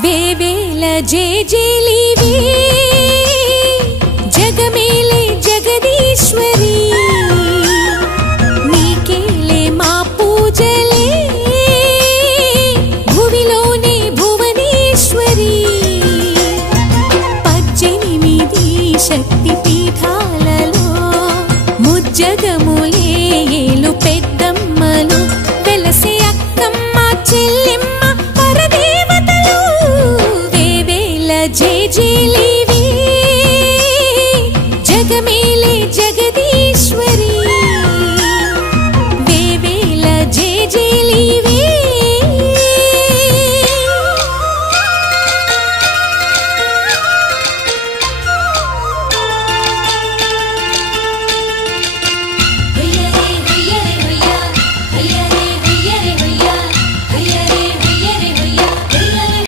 వేవేల జేజేలివే జగమేలే జగదీశ్వరి నీకేలే మా పూజలే భువిలోనే భువనేశ్వరి 18 శక్తి పీఠాలలో ముజ్జగములే ఏలు పెద్దమ్మలు వెలసే అక్కమ్మ చెల్లి